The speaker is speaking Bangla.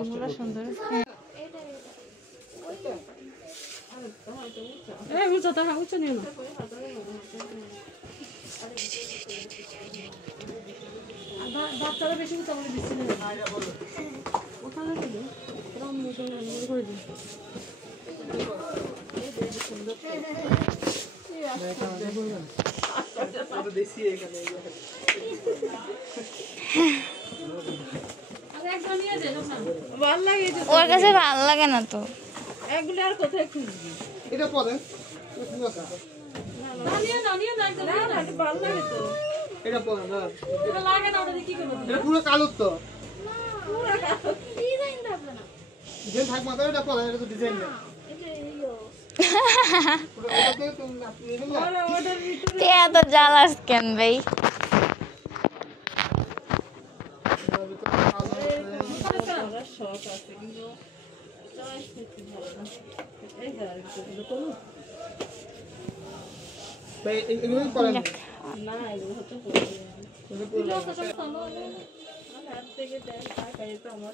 এগুলো সুন্দর। উঁচু নিও না। বাচ্চারা বেশি উঁচা করে দিচ্ছি না। ওখানে দিলে করে দিন। ওর কাছে ভালো লাগে না তো। এগুলো আর কোথায় খুঁজবি? এটা পরে ভালো লাগে তো। এটা পরে না, এটা লাগে না, ওটা দিয়ে কি করবো? এটা পুরো কালোর তো পুরা কালো। ডিজাইন থাক মাথা, এটা পরে, এটা তো ডিজাইন না পুরো এটাতে তুমি আপনি নিলেন না। ওটার ভিতরে তুই এত জ্বালাস কেন ভাই? আমার শখ আছে, কিন্তু চয়েস করতে ভালো না। এই যে আরেকটা কোনো ভাই এগুলো পরে না, এগুলো হচ্ছে পড়ে। এগুলো তো সব ভালো। আমার হাত থেকে দেয়, টাকা এটা আমার